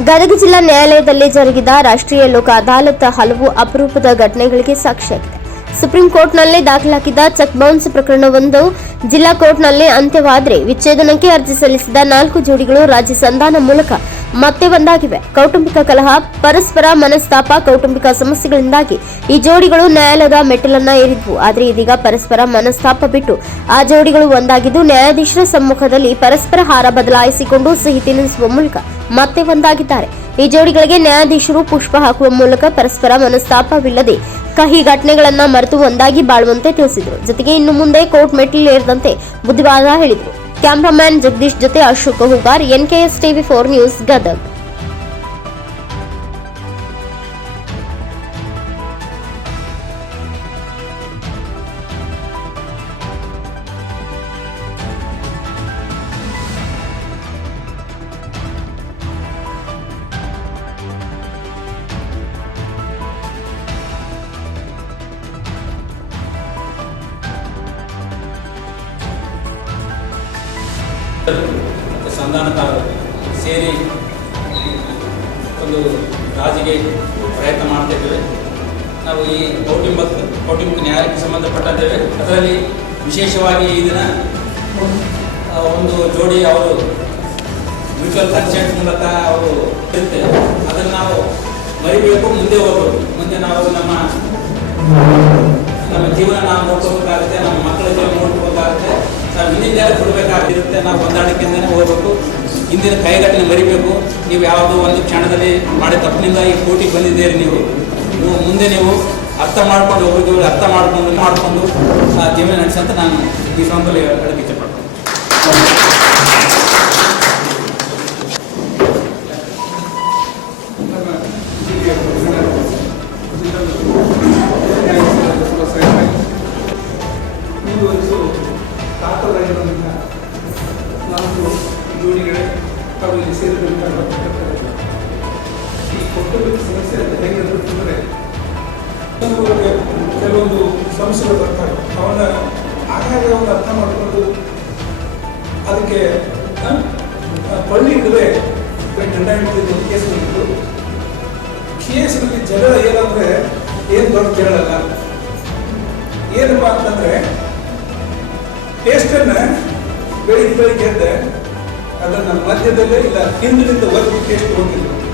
ಗದಗ ಜಿಲ್ಲಾ ನ್ಯಾಯಾಲಯದಲ್ಲಿ ಜರುಗಿದ ರಾಷ್ಟ್ರೀಯ ಲೋಕ ಅದಾಲತ್ ಹಲವು ಅಪರೂಪದ ಘಟನೆಗಳಿಗೆ ಸಾಕ್ಷಿಯಾಗಿದೆ. ಸುಪ್ರೀಂ ಕೋರ್ಟ್ನಲ್ಲಿ ದಾಖಲಾಗಿದ್ದ ಚೆಕ್ ಬೌನ್ಸ್ ಪ್ರಕರಣವೊಂದು ಜಿಲ್ಲಾ ಕೋರ್ಟ್ನಲ್ಲಿ ಅಂತ್ಯವಾದರೆ ವಿಚ್ಛೇದನಕ್ಕೆ ಅರ್ಜಿ ಸಲ್ಲಿಸಿದ ನಾಲ್ಕು ಜೋಡಿಗಳು ರಾಜ್ಯ ಸಂಧಾನ ಮೂಲಕ ಮತ್ತೆ ಒಂದಾಗಿವೆ. ಕೌಟುಂಬಿಕ ಕಲಹ, ಪರಸ್ಪರ ಮನಸ್ತಾಪ, ಕೌಟುಂಬಿಕ ಸಮಸ್ಯೆಗಳಿಂದಾಗಿ ಈ ಜೋಡಿಗಳು ನ್ಯಾಯಾಲಯದ ಮೆಟ್ಟಿಲನ್ನ ಏರಿದ್ವು. ಆದರೆ ಇದೀಗ ಪರಸ್ಪರ ಮನಸ್ತಾಪ ಬಿಟ್ಟು ಆ ಜೋಡಿಗಳು ಒಂದಾಗಿದ್ದು ನ್ಯಾಯಾಧೀಶರ ಸಮ್ಮುಖದಲ್ಲಿ ಪರಸ್ಪರ ಹಾರ ಬದಲಾಯಿಸಿಕೊಂಡು ಸಿಹಿ ತಿನ್ನಿಸುವ ಮೂಲಕ ಮತ್ತೆ ಒಂದಾಗಿದ್ದಾರೆ. ಈ ಜೋಡಿಗಳಿಗೆ ನ್ಯಾಯಾಧೀಶರು ಪುಷ್ಪ ಹಾಕುವ ಮೂಲಕ ಪರಸ್ಪರ ಮನಸ್ತಾಪವಿಲ್ಲದೆ ಕಹಿ ಘಟನೆಗಳನ್ನ ಮರೆತು ಒಂದಾಗಿ ಬಾಳುವಂತೆ ತಿಳಿಸಿದರು. ಜೊತೆಗೆ ಇನ್ನು ಮುಂದೆ ಕೋರ್ಟ್ ಮೆಟ್ಟಿಲೇರದಂತೆ ಬುದ್ಧಿವಾದ ಹೇಳಿದರು. ಕ್ಯಾಮ್ರಾಮ್ಯಾನ್ ಜಗದೀಶ್ ಜೊತೆ Ashok Hugar NKS TV four news Gadag ಮತ್ತು ಸಂಧಾನಕಾರರು ಸೇರಿ ಒಂದು ರಾಜಿಗೆ ಪ್ರಯತ್ನ ಮಾಡ್ತಿದ್ದೇವೆ ನಾವು ಈ ಕೌಟುಂಬ ಕೌಟುಂಬಿಕ ನ್ಯಾಯಕ್ಕೆ ಸಂಬಂಧಪಟ್ಟಿದ್ದೇವೆ ಅದರಲ್ಲಿ ವಿಶೇಷವಾಗಿ ಈ ದಿನ ಒಂದು ಜೋಡಿ ಅವರು ಮ್ಯೂಚುವಲ್ ಕನ್ಸೆಂಟ್ ಮೂಲಕ ಅವರು ಇರುತ್ತೆ. ಅದನ್ನು ನಾವು ಮರಿಬೇಕು, ಮುಂದೆ ಹೋಗಬೇಕು. ಮುಂದೆ ನಾವು ನಮ್ಮ ನಮ್ಮ ಜೀವನ ನಾವು ನೋಡ್ಕೋಬೇಕಾಗುತ್ತೆ ನಮ್ಮ ಮಕ್ಕಳ ಜೀವನ ನೋಡ್ಕೋಬೇಕಾಗುತ್ತೆ ನಾವು ಹಿಂದಿನ ನಾವು ಹೊಂದಾಣಿಕೆಯಿಂದನೇ ಹೋಗಬೇಕು. ಹಿಂದಿನ ಕೈಗಟ್ಟಿನ ಮರಿಬೇಕು. ನೀವು ಯಾವುದೋ ಒಂದು ಕ್ಷಣದಲ್ಲಿ ಮಾಡಿದ ತಪ್ಪಿನಿಂದ ಈ ಕೋಟಿ ಬಂದಿದ್ದೀರಿ ನೀವು. ಮುಂದೆ ನೀವು ಅರ್ಥ ಮಾಡ್ಕೊಂಡು ಒಬ್ಬರಿಗೆ ಅರ್ಥ ಮಾಡ್ಕೊಂಡು, ಮಾಡಿಕೊಂಡು, ಆ ಜೀವನ ನಡೆಸಂತ ನಾನು ಈ ಸಂದರ್ಭದಲ್ಲಿ ಹೇಳಕ್ಕೆ ಇಷ್ಟಪಡ್ತೀನಿ ಜೋಡಿಗಳೇ ತಾವು ಇಲ್ಲಿ ಈ ಕೌಟುಂಬಿಕ ಸಮಸ್ಯೆ ಹೇಗೆ ಅಂದರೆ ಕೆಲವೊಂದು ಸಮಸ್ಯೆಗಳು ಬರ್ತಾರೆ. ಅವನ್ನ ಆಗಾಗ ಒಂದು ಅರ್ಥ ಮಾಡಿಕೊಂಡು ಅದಕ್ಕೆ ಪಳ್ಳಿ ಇಡದೆ ಗಂಡ ಒಂದು ಕೇಸ್ ಬಂದಿತ್ತು. ಕೇಸ್ನಲ್ಲಿ ಜಗಳ ಏನಂದ್ರೆ ಏನು ದೊಡ್ಡ ಜಗಳ ಏನಪ್ಪ ಏನಪ್ಪಾ ಅಂತಂದ್ರೆ ಟೇಸ್ಟನ್ನ ಬೆಳಿಗ್ಗೆ ಬೆಳಿಗ್ಗೆ ಎದ್ದೆ ಅದನ್ನ ಮಧ್ಯದಲ್ಲೇ ಇಲ್ಲ ಹಿಂದಿನಿಂದ ವರ್ಗಕ್ಕೆ ಹೋಗಿದ್ರು.